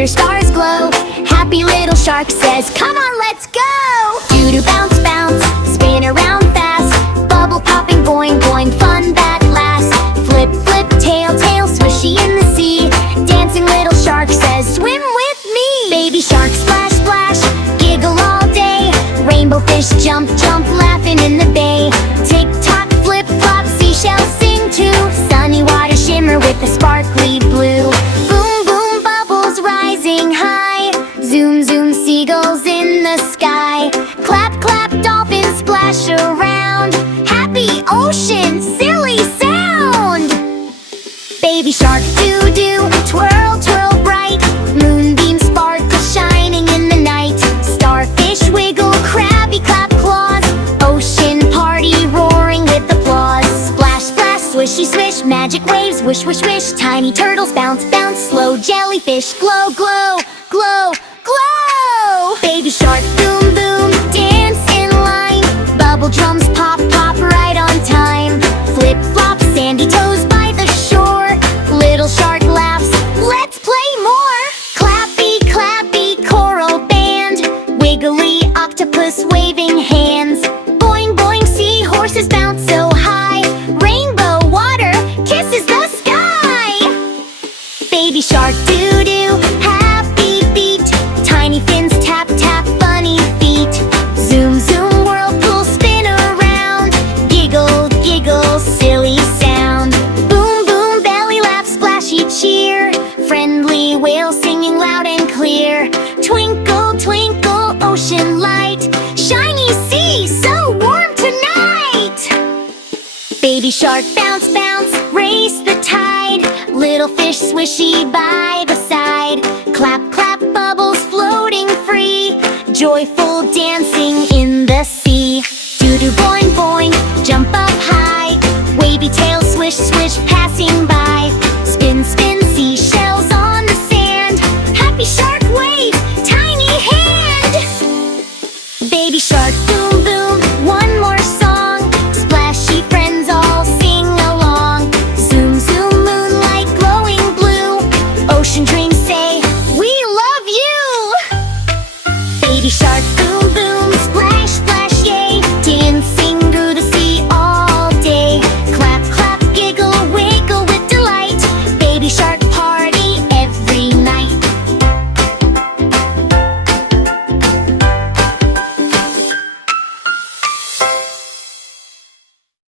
glitter stars glow. Happy little shark says, come on, let's go! Doo-doo, bounce, bounce, spin around fast. Bubble popping, boing, boing, fun that lasts. Flip, flip, tail, tail, swishy in the sea. Dancing little shark says, swim with me! Baby shark, splash, splash, giggle all day. Rainbow fish, jump, jump, laughing in the bay. Tick-tock, flip-flop, seashells sing too. Sunny water shimmer with a sparkly blue. Boom, boom, bubbles rising high. Zoom, zoom, seagulls in the sky. Clap, clap, dolphins splash around. Happy ocean, silly sound! Baby shark, doo-doo, twirl, twirl bright. Moonbeam sparkle shining in the night. Starfish wiggle, crabby clap claws. Ocean party roaring with applause. Splash, splash, swishy swish, magic waves, wish, wish, wish. Tiny turtles bounce, bounce, slow jellyfish glow, glow, glow, glow. Baby shark, boom, boom, dance in line. Bubble drums pop, pop right on time. Flip, flop, sandy toes by the shore. Little shark laughs, let's play more. Clappy, clappy, coral band. Wiggly octopus waving hands. Boing, boing, seahorses bounce so high. Rainbow water kisses the sky. Baby shark, doo-doo, happy feet. Tiny fins tap, tap, funny feet. Zoom, zoom, whirlpool spin around. Giggle, giggle, silly sound. Boom, boom, belly laugh, splashy cheer. Friendly whale singing loud and clear. Twinkle, twinkle, ocean light. Shiny sea, so warm tonight. Baby shark, bounce, bounce, race the tide. Little fish swishy by the side.